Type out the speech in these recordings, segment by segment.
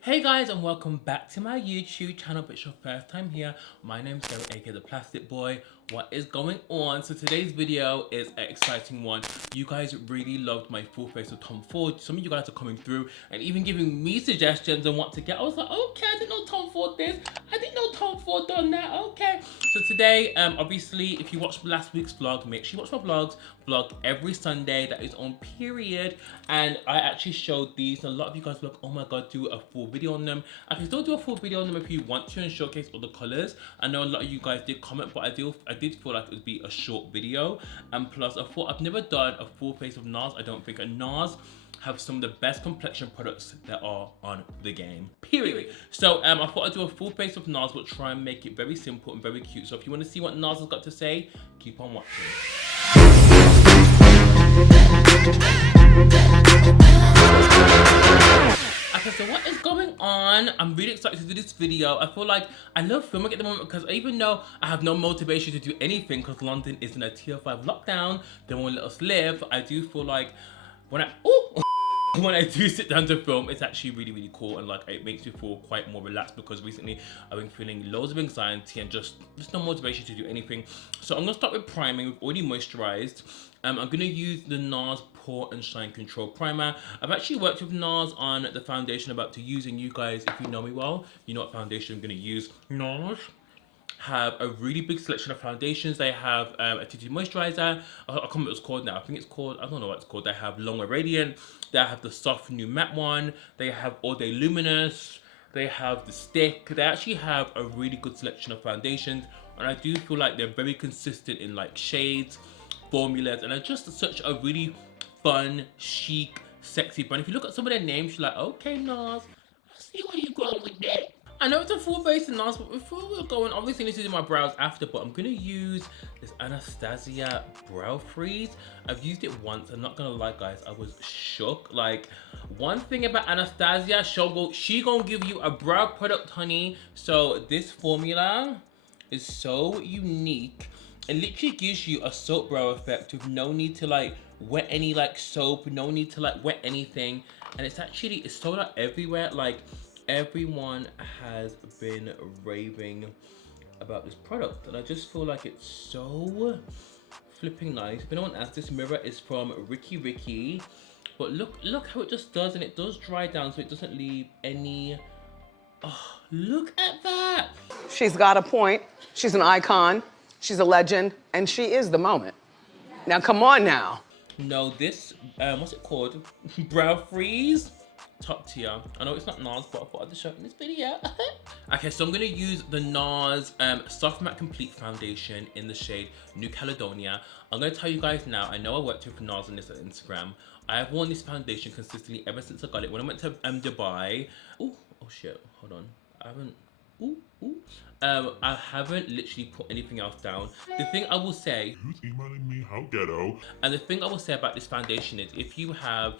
Hey guys, and welcome back to my YouTube channel. If it's your first time here, my name's Gary, aka the Plastic Boy. What is going on? So today's video is an exciting one. You guys really loved my full face of Tom Ford. Some of you guys are coming through and even giving me suggestions on what to get. I was like, okay, I didn't know Tom Ford this. I didn't know Tom Ford done that. Okay. So today, obviously, if you watched last week's vlog, make sure you watch my vlog every Sunday. That is on period. And I actually showed these. And a lot of you guys were like, oh my god, do a full video on them. I can still do a full video on them if you want to and showcase all the colors. I know a lot of you guys did comment, but I did feel like it would be a short video. And plus, I thought I've never done a full face of NARS. I don't think. And NARS have some of the best complexion products that are on the game, period. So I thought I'd do a full face of NARS, but try and make it very simple and very cute. So if you want to see what NARS has got to say, keep on watching. Okay, so what is going on? I'm really excited to do this video. I feel like I love filming at the moment because even though I have no motivation to do anything because London is in a tier 5 lockdown, they won't let us live, I do feel like when I do sit down to film, it's actually really cool, and like it makes me feel quite more relaxed because recently I've been feeling loads of anxiety and just no motivation to do anything. So I'm gonna start with priming. We've already moisturized. I'm gonna use the NARS Pore and Shine Control Primer. I've actually worked with NARS on the foundation I'm about to use, and you guys, if you know me well, you know what foundation I'm gonna use. NARS have a really big selection of foundations. They have a tinted moisturizer. I can't remember what it's called now. I think it's called, I don't know what it's called. They have Long Wear Radiant. They have the soft new matte one. They have All Day Luminous. They have the stick. They actually have a really good selection of foundations, and I do feel like they're very consistent in like shades, formulas, and they're just such a really fun, chic, sexy brand. If you look at some of their names, you're like, okay, NARS, I see where you're going with that. I know it's a full face and NARS, but before we're going, obviously I need to do my brows after, but I'm gonna use this Anastasia Brow Freeze. I've used it once. I'm not gonna lie, guys, I was shook. Like, one thing about Anastasia, she gonna give you a brow product, honey. So this formula is so unique. It literally gives you a soap brow effect with no need to like wet any like soap, no need to like wet anything, and it's sold out everywhere. Like, everyone has been raving about this product, and I just feel like it's so flipping nice. If anyone asks, this mirror is from Ricky, but look how it just does, and it does dry down so it doesn't leave any. Oh, look at that. She's got a point. She's an icon. She's a legend, and she is the moment. Now come on now. No, this what's it called? Brow Freeze. Top tier. I know it's not NARS, but I thought I'd just show it in this video. Okay, so I'm gonna use the NARS Soft Matte Complete Foundation in the shade New Caledonia. I'm gonna tell you guys now, I know I worked with NARS on this on Instagram. I have worn this foundation consistently ever since I got it. When I went to Dubai, oh shit, hold on. I haven't literally put anything else down. The thing I will say, who's emailing me? How ghetto. And the thing I will say about this foundation is if you have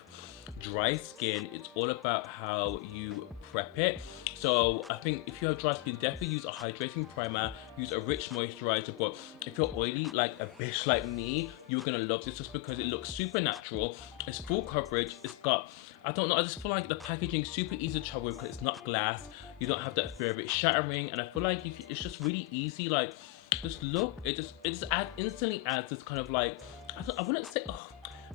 dry skin, it's all about how you prep it. So I think if you have dry skin, definitely use a hydrating primer, use a rich moisturizer. But if you're oily like a bitch like me, you're gonna love this just because it looks super natural. It's full coverage. It's got, I don't know, I just feel like the packaging is super easy to travel with because it's not glass. You don't have that fear of it shattering, and I feel like it's just really easy. Like, just look, it just instantly adds this kind of like, I wouldn't say,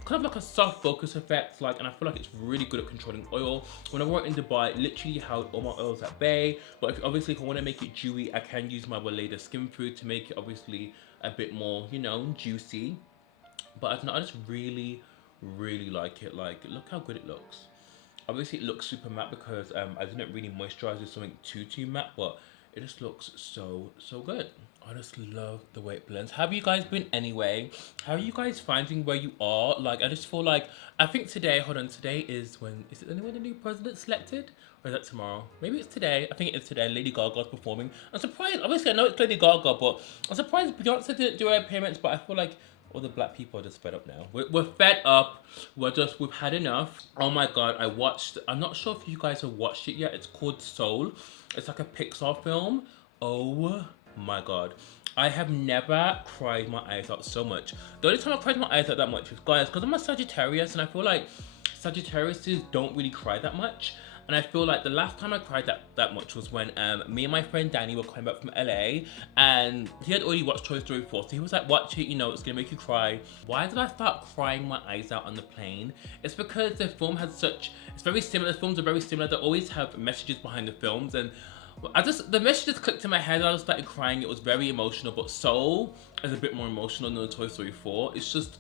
kind of like a soft focus effect, like, and I feel like it's really good at controlling oil. When I worked in Dubai, it literally held all my oils at bay. But if I want to make it dewy, I can use my Weleda Skin Food to make it obviously a bit more, you know, juicy. But I don't know, I just really like it. Like, look how good it looks. Obviously it looks super matte because I didn't really moisturize with something too matte, but it just looks so good. I just love the way it blends. How have you guys been anyway? How are you guys finding where you are? Like, I just feel like, I think today, hold on, today is when the new president selected? Or is that tomorrow? Maybe it's today. I think it is today. Lady Gaga's performing. I'm surprised, obviously I know it's Lady Gaga, but I'm surprised Beyonce didn't do her appearance, but I feel like all the black people are just fed up now. We're fed up. We've had enough. Oh my god, I'm not sure if you guys have watched it yet. It's called Soul. It's like a Pixar film. Oh my god. I have never cried my eyes out so much. The only time I cried my eyes out that much was, guys, because I'm a Sagittarius, and I feel like Sagittariuses don't really cry that much. And I feel like the last time I cried that much was when me and my friend Danny were coming back from LA, and he had already watched Toy Story 4, so he was like, watch it, you know, it's gonna make you cry. Why did I start crying my eyes out on the plane? It's because the film had such, it's very similar, the films are very similar, they always have messages behind the films, and the messages clicked in my head and I just started crying. It was very emotional, but Soul is a bit more emotional than Toy Story 4. It's just,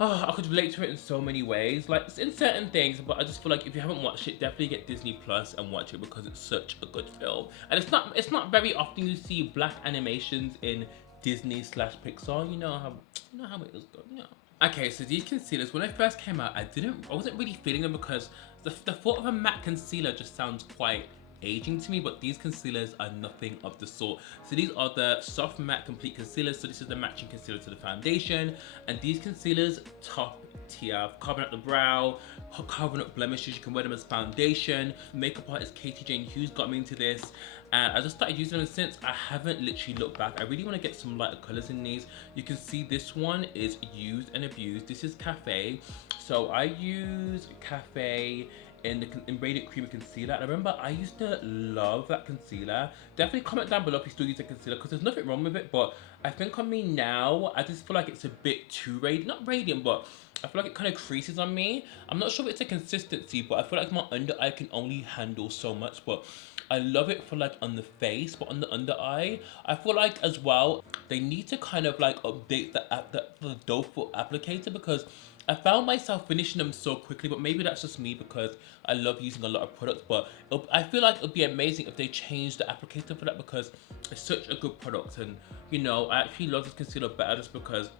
I could relate to it in so many ways, like in certain things, but I just feel like if you haven't watched it, definitely get Disney Plus and watch it because it's such a good film. And it's not very often you see black animations in Disney/Pixar. You know how it is going, you know. Okay, so these concealers, when they first came out, I wasn't really feeling them because the thought of a matte concealer just sounds quite aging to me, but these concealers are nothing of the sort. So these are the soft matte complete concealers. So this is the matching concealer to the foundation, and these concealers top tier, carbon up the brow, carbon up blemishes. You can wear them as foundation. Makeup artist Katie Jane Hughes got me into this, and I just started using them since. I haven't literally looked back. I really want to get some lighter colors in these. You can see this one is used and abused. This is Cafe, so I use Cafe in Radiant Creamy Concealer. And I remember I used to love that concealer. Definitely comment down below if you still use the concealer, because there's nothing wrong with it, but I think on me now, I just feel like it's a bit too radiant. Not radiant, but I feel like it kind of creases on me. I'm not sure if it's a consistency, but I feel like my under eye can only handle so much, but I love it for like on the face, but on the under eye, I feel like as well, they need to kind of like update the doe foot applicator, because I found myself finishing them so quickly, but maybe that's just me because I love using a lot of products. But I feel like it would be amazing if they changed the applicator for that, because it's such a good product. And you know, I actually love this concealer better just because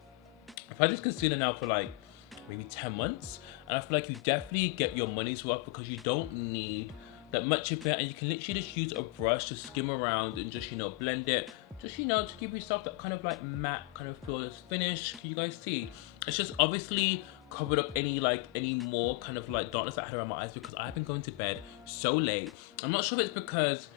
I've had this concealer now for like maybe 10 months, and I feel like you definitely get your money's worth because you don't need that much of it, and you can literally just use a brush to skim around and just, you know, blend it, just, you know, to give yourself that kind of like matte kind of flawless finish. Can you guys see? It's just obviously covered up any more kind of like darkness that I had around my eyes because I've been going to bed so late. I'm not sure if it's because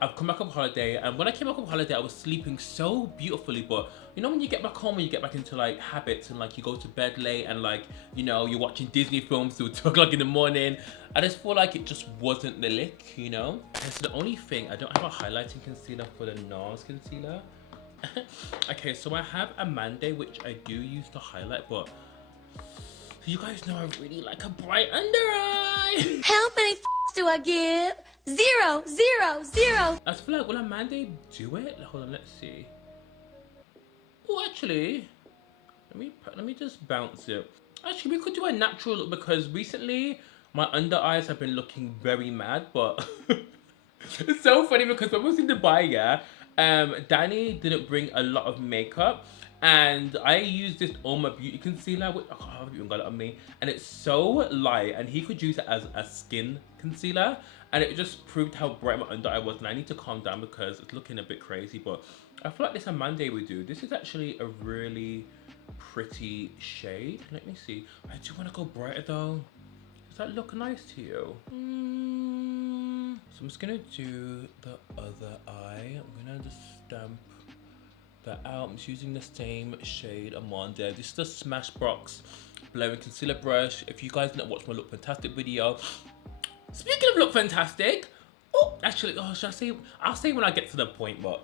I've come back from holiday, and when I came back from holiday I was sleeping so beautifully, but you know when you get back home and you get back into like habits and like you go to bed late and like, you know, you're watching Disney films till 2 o'clock in the morning, I just feel like it just wasn't the lick, you know? And so the only thing, I don't have a highlighting concealer for the NARS concealer. Okay, so I have a Monday which I do use to highlight, but you guys know I really like a bright under eye. How many do I give? 0, 0, 0. I feel like, will a Monday do it? Hold on, let's see. Oh, actually, let me just bounce it. Actually, we could do a natural look because recently my under eyes have been looking very mad, but it's so funny because when we was in Dubai, yeah, Danny didn't bring a lot of makeup, and I used this Oma Beauty concealer, which I haven't even got it on me, and it's so light, and he could use it as a skin concealer, and it just proved how bright my under eye was. And I need to calm down because it's looking a bit crazy, but I feel like this on Monday we do. This is actually a really pretty shade. Let me see. I do want to go brighter though. Does that look nice to you? So I'm just gonna do the other eye. I'm gonna just stamp that out. I'm just using the same shade I'm on there. This is the Smashbox Blurring Concealer Brush. If you guys didn't watch my Look Fantastic video, speaking of Look Fantastic, oh, actually, oh, should I say? I'll say when I get to the point, but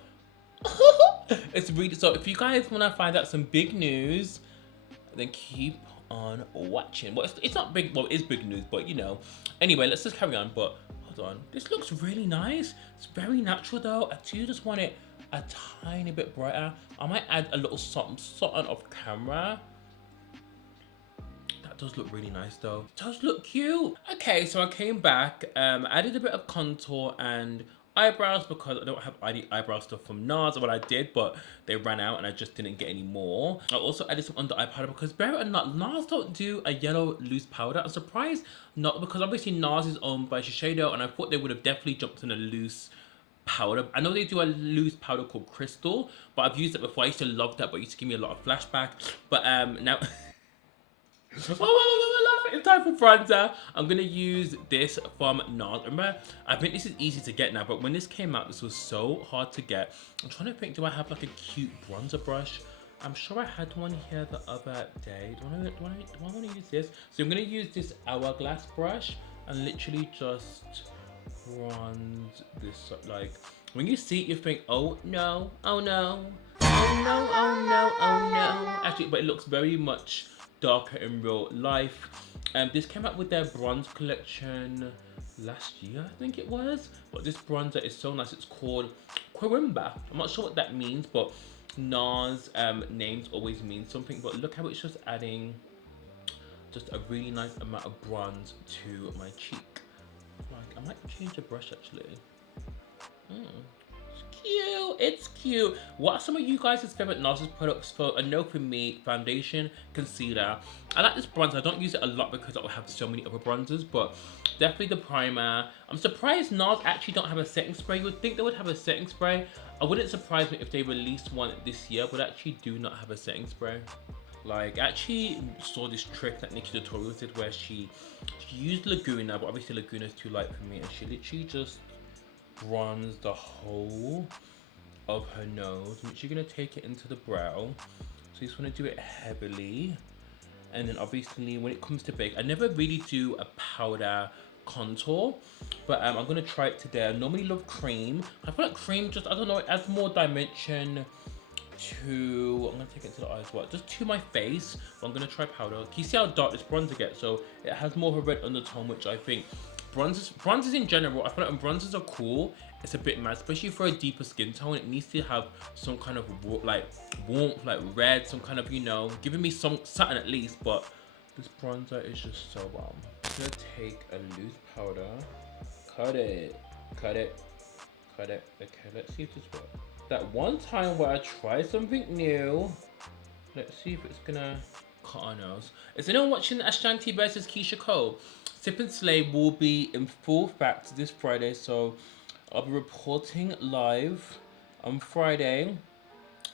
it's really, so if you guys want to find out some big news, then keep on watching. Well, it's not big, well, it is big news, but you know. Anyway, let's just carry on, but hold on. This looks really nice. It's very natural though. I do just want it a tiny bit brighter. I might add a little something off camera. That does look really nice though. It does look cute. Okay, so I came back, added a bit of contour and eyebrows because I don't have any eyebrow stuff from NARS. Well, I did, but they ran out and I just didn't get any more. I also added some under eye powder because, bear it or not, NARS don't do a yellow loose powder. I'm surprised not, because obviously NARS is owned by Shiseido, and I thought they would have definitely jumped on a loose powder. I know they do a loose powder called Crystal, but I've used it before. I used to love that, but it used to give me a lot of flashback. But now it's time for bronzer. I'm gonna use this from NARS. Remember, I think this is easy to get now, but when this came out, this was so hard to get. I'm trying to think, do I have like a cute bronzer brush? I'm sure I had one here the other day. Do I want to use this? So I'm gonna use this Hourglass brush. and literally just bronze this up. Like, when you see it, you think, oh no, oh no, oh no, oh no, oh no. Actually, but it looks very much darker in real life. This came out with their bronze collection last year, I think it was. But this bronzer is so nice. It's called Corimba. I'm not sure what that means, but NARS names always mean something. But look how it's just adding just a really nice amount of bronze to my cheek. Like, I might change the brush actually. It's cute, it's cute. What are some of you guys' favorite NARS products? For I know for me, foundation, concealer. I like this bronzer. I don't use it a lot because I have so many other bronzers, but definitely the primer. I'm surprised NARS actually don't have a setting spray. You would think they would have a setting spray. I wouldn't surprise me if they released one this year, but actually do not have a setting spray. Like, I actually saw this trick that Nikki Tutorials did where she used Laguna, but obviously Laguna is too light for me, and she literally just bronzed the whole of her nose. I'm actually gonna take it into the brow. So you just wanna do it heavily. And then obviously when it comes to bake, I never really do a powder contour, but I'm gonna try it today. I normally love cream. I feel like cream just, I don't know, it adds more dimension to, I'm gonna take it to the eyes, what, just to my face. But I'm gonna try powder. Can you see how dark this bronzer gets? So it has more of a red undertone, which I think bronzers in general, I feel like when bronzers are cool, it's a bit mad, especially for a deeper skin tone. It needs to have some kind of like warmth, like red, some kind of, you know, giving me something at least. But this bronzer is just so bomb. I'm gonna take a loose powder, cut it. Okay, let's see if this works. That one time where I try something new, let's see if it's gonna cut our nose. Is anyone watching Ashanti versus Keisha Cole? Sip and Slay will be in full fact this Friday, so I'll be reporting live on Friday.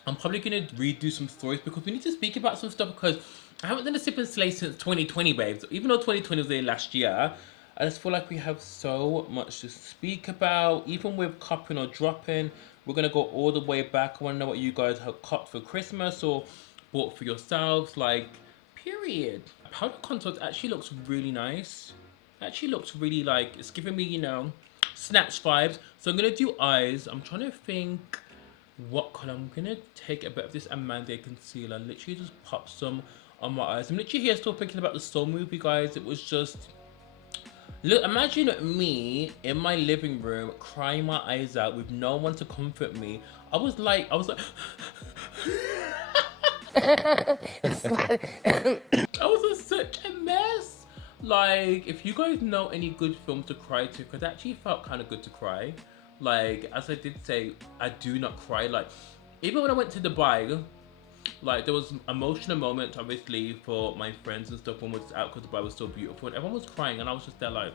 I'm probably gonna redo some stories because we need to speak about some stuff, because I haven't done a Sip and Slay since 2020, babes. Even though 2020 was there last year, I just feel like we have so much to speak about. Even with copping or dropping, we're gonna go all the way back. I wanna know what you guys have copped for Christmas or bought for yourselves, like, period. Powder contour actually looks really nice. Actually looks really, like, it's giving me, you know, Snatch vibes. So I'm gonna do eyes. I'm trying to think what color. I'm gonna take a bit of this Amanda concealer and literally just pop some on my eyes. I'm literally here still thinking about the Soul movie, guys. It was just, look, imagine me in my living room crying my eyes out with no one to comfort me. I was like I was in such a mess. Like, if you guys know any good films to cry to, because it actually felt kind of good to cry. Like, as I did say, I do not cry. Like, even when I went to Dubai, like, there was emotional moments, obviously, for my friends and stuff when we was out, because Dubai was so beautiful. And everyone was crying, and I was just there like,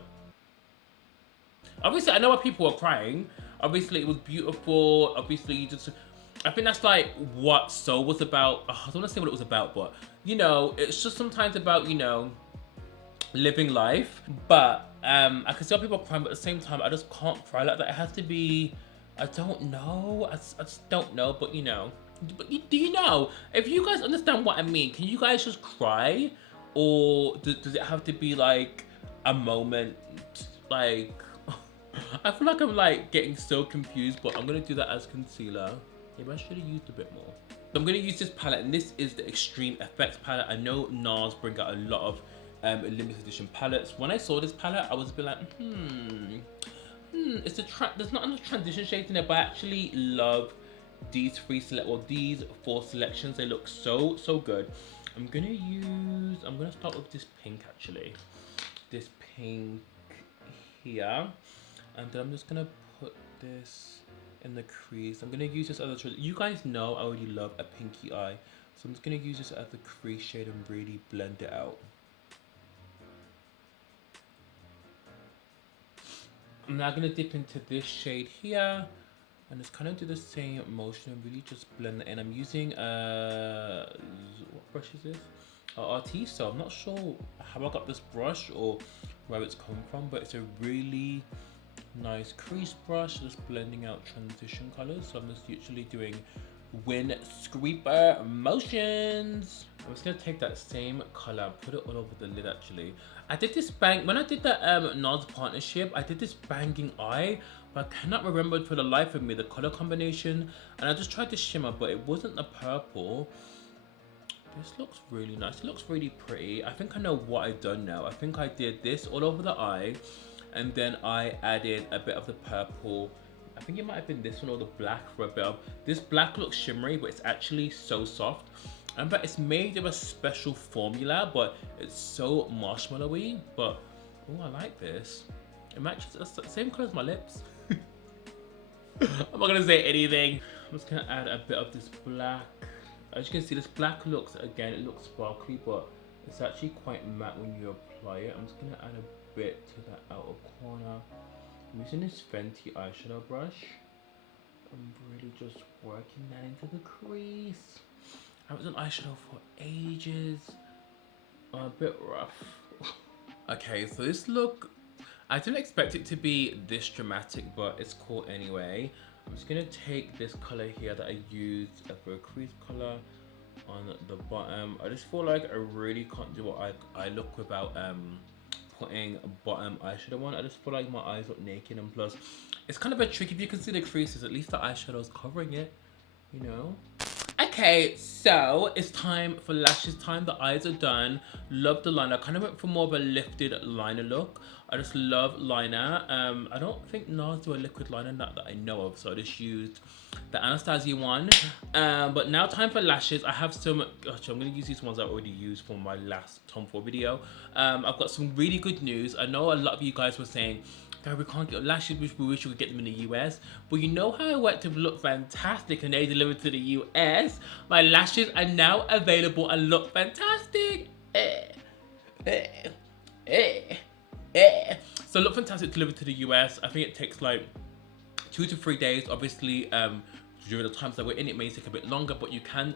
obviously, I know why people were crying. Obviously, it was beautiful. Obviously, you just, I think that's like what Soul was about. I don't want to say what it was about, but, you know, it's just sometimes about, you know, living life. But I can see how people crying, but at the same time, I just can't cry like that. It has to be, I don't know. I just don't know, but you know. But do you know? If you guys understand what I mean, can you guys just cry? Or does it have to be like a moment? Like, I feel like I'm like getting so confused, but I'm gonna do that as concealer. Maybe I should have used a bit more. So I'm gonna use this palette, and this is the Extreme Effects palette. I know NARS bring out a lot of limited edition palettes. When I saw this palette, I was a bit like, it's there's not enough transition shades in it, but I actually love these these 4 selections. They look so good. I'm gonna start with this pink actually. This pink here, and then I'm just gonna put this in the crease. I'm gonna use this as a, you guys know I already love a pinky eye, so I'm just gonna use this as the crease shade and really blend it out. I'm now gonna dip into this shade here and just kind of do the same motion and really just blend it in. I'm using what brush is this? RT, so I'm not sure how I got this brush or where it's come from, but it's a really nice crease brush, just blending out transition colors. So I'm just usually doing Wind Scraper Motions. I'm just gonna take that same color and put it all over the lid actually. I did this when I did the NARS partnership, I did this banging eye, but I cannot remember for the life of me the color combination. And I just tried to shimmer, but it wasn't the purple. This looks really nice. It looks really pretty. I think I know what I've done now. I think I did this all over the eye, and then I added a bit of the purple. I think it might have been this one or the black for a bit of. This black looks shimmery, but it's actually so soft. And but it's made of a special formula, but it's so marshmallowy. But oh, I like this. It matches the same color as my lips. I'm not gonna say anything. I'm just gonna add a bit of this black. As you can see, this black looks, again, it looks sparkly, but it's actually quite matte when you apply it. I'm just gonna add a bit to that outer corner. I'm using this Fenty eyeshadow brush. I'm really just working that into the crease. I haven't done eyeshadow for ages. I'm a bit rough. Okay, so this look, I didn't expect it to be this dramatic, but it's cool anyway. I'm just gonna take this color here that I used for a crease color on the bottom. I just feel like I really can't do what I look without putting bottom eyeshadow on. I just feel like my eyes look naked, and plus it's kind of a trick if you can see the creases, at least the eyeshadow's covering it, you know. Okay, so it's time for lashes time. The eyes are done. Love the liner. I kind of went for more of a lifted liner look. I just love liner. I don't think NARS do a liquid liner, not that I know of, so I just used the Anastasia one. But now time for lashes. I have some, actually I'm going to use these ones I already used for my last Tom Ford video. I've got some really good news. I know a lot of you guys were saying, "God, we can't get lashes, we wish we could get them in the US." But you know how I went to Look Fantastic and they delivered to the US? My lashes are now available and Look Fantastic. So Look Fantastic delivered to the US. I think it takes like 2 to 3 days. Obviously, during the times that we're in, it may take a bit longer, but you can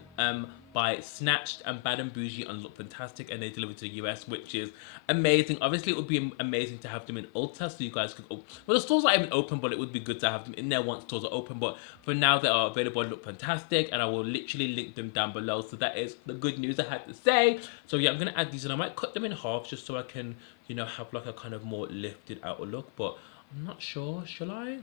buy Snatched and Bad and Bougie on Look Fantastic, and they deliver to the US, which is amazing. Obviously, it would be amazing to have them in Ulta, so you guys could. Well, the stores aren't even open, but it would be good to have them in there once stores are open. But for now, they are available on Look Fantastic, and I will literally link them down below. So that is the good news I had to say. So yeah, I'm gonna add these, and I might cut them in half just so I can, you know, have like a kind of more lifted outer look. But I'm not sure. Shall I?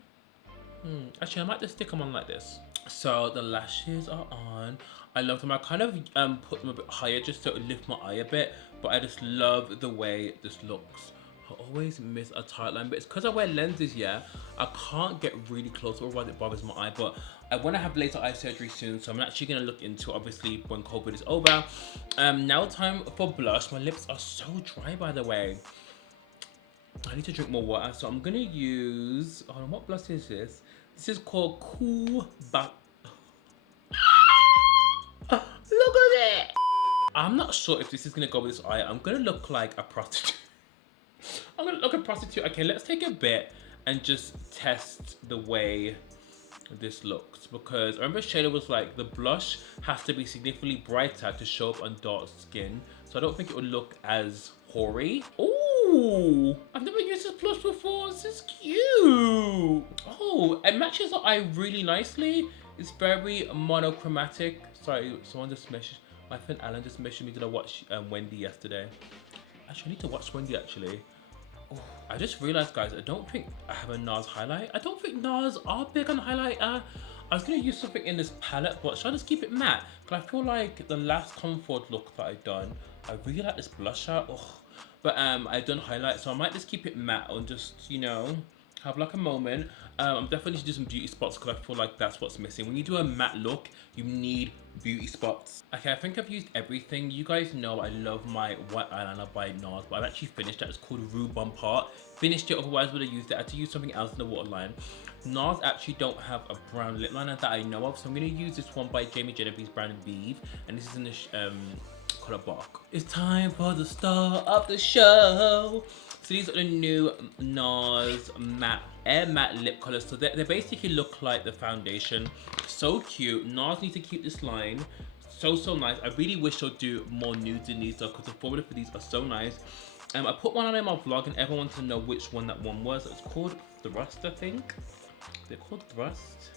Actually, I might just stick them on like this. So the lashes are on. I love them. I kind of put them a bit higher just so it lift my eye a bit, but I just love the way this looks. I always miss a tight line, but it's because I wear lenses, yeah. I can't get really close, otherwise it bothers my eye. But I want to have laser eye surgery soon, so I'm actually going to look into, obviously, when COVID is over. Now time for blush. My lips are so dry, by the way. I need to drink more water, so I'm gonna use, hold on, what blush is this? This is called Cool Back. Look at it! I'm not sure if this is gonna go with this eye. I'm gonna look like a prostitute. I'm gonna look like a prostitute. Okay, let's take a bit and just test the way this looks, because I remember Shayla was like, the blush has to be significantly brighter to show up on dark skin, so I don't think it would look as hoary. Ooh, I've never used this blush before. This is cute. Oh, it matches the eye really nicely. It's very monochromatic. Sorry, someone just messaged, my friend Alan just messaged me. Did I watch Wendy yesterday? Actually, I need to watch Wendy actually. Oh, I just realized, guys, I don't think I have a NARS highlight. I don't think NARS are big on highlighter. I was gonna use something in this palette, but should I just keep it matte? Because I feel like the last Comfort look that I've done, I really like this blusher. Oh. But I've done highlight, so I might just keep it matte and just, you know, have like a moment. I'm definitely to do some beauty spots because I feel like that's what's missing. When you do a matte look, you need beauty spots. Okay, I think I've used everything. You guys know I love my white eyeliner by NARS, but I've actually finished that. It's called Rue Bonaparte. Finished it, otherwise I would have used it. I had to use something else in the waterline. NARS actually don't have a brown lip liner that I know of, so I'm going to use this one by Jamie Genevieve's Brown and Vive, and this is in the color bark. It's time for the star of the show. So these are the new NARS matte air matte lip colors. So they basically look like the foundation. So cute. NARS need to keep this line. So nice. I really wish they'll do more nudes in these though, because the formula for these are so nice. I put one on in my vlog and everyone wanted to know which one that one was. It's called Thrust, I think. They're called Thrust.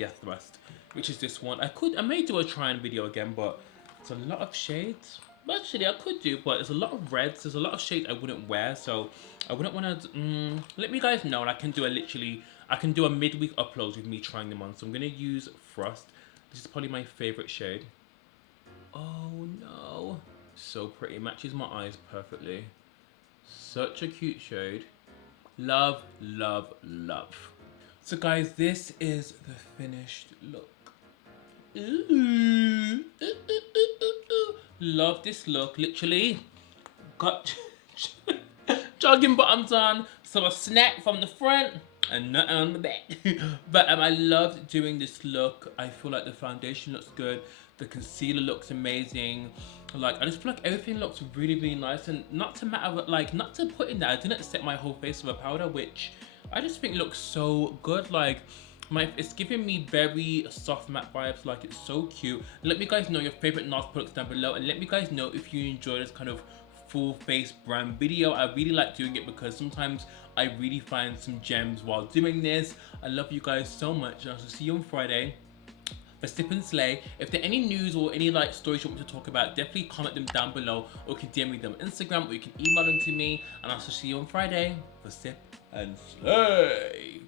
Yes, thrust, which is this one. I may do a try-on video again, but it's a lot of shades. Actually, I could do, but there's a lot of reds. There's a lot of shades I wouldn't wear, so I wouldn't want to. Let me guys know, and I can do a midweek upload with me trying them on. So I'm gonna use Frost. This is probably my favorite shade. Oh no, so pretty. Matches my eyes perfectly. Such a cute shade. Love, love, love. So guys, this is the finished look. Ooh. Love this look. Literally got jogging bottoms on, so a snack from the front and nothing on the back. But I loved doing this look. I feel like the foundation looks good. The concealer looks amazing. Like, I just feel like everything looks really, really nice. And not to put in that I didn't set my whole face with a powder, which I just think looks so good. Like, it's giving me very soft matte vibes. Like, it's so cute. Let me guys know your favorite NARS products down below, and let me guys know if you enjoy this kind of full face brand video. I really like doing it because sometimes I really find some gems while doing this. I love you guys so much, and I shall see you on Friday for Sip and Slay. If there are any news or any like stories you want me to talk about, definitely comment them down below, or you can DM me them on Instagram, or you can email them to me, and I shall see you on Friday for Sip and Slay.